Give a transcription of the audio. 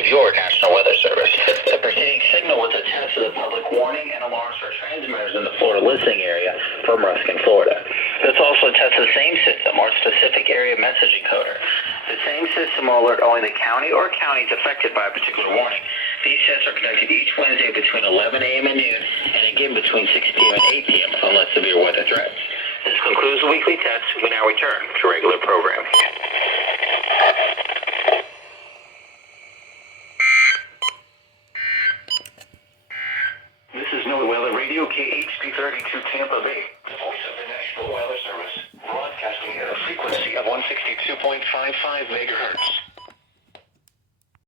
of your National Weather Service. The preceding signal was a test of the public warning and alarms for transmitters in the Florida listening area from Ruskin, Florida. This also tests the same system or specific area message encoder. The same system will alert only the county or counties affected by a particular warning. These tests are conducted each Wednesday between 11 a.m. and noon, and again between 6 p.m. and 8 p.m. unless severe weather threats. This concludes the weekly test. We now return to regular programming. This is NOAA Weather Radio, KHP32 Tampa Bay, the voice of the National Weather Service, broadcasting at a frequency of 162.55 megahertz.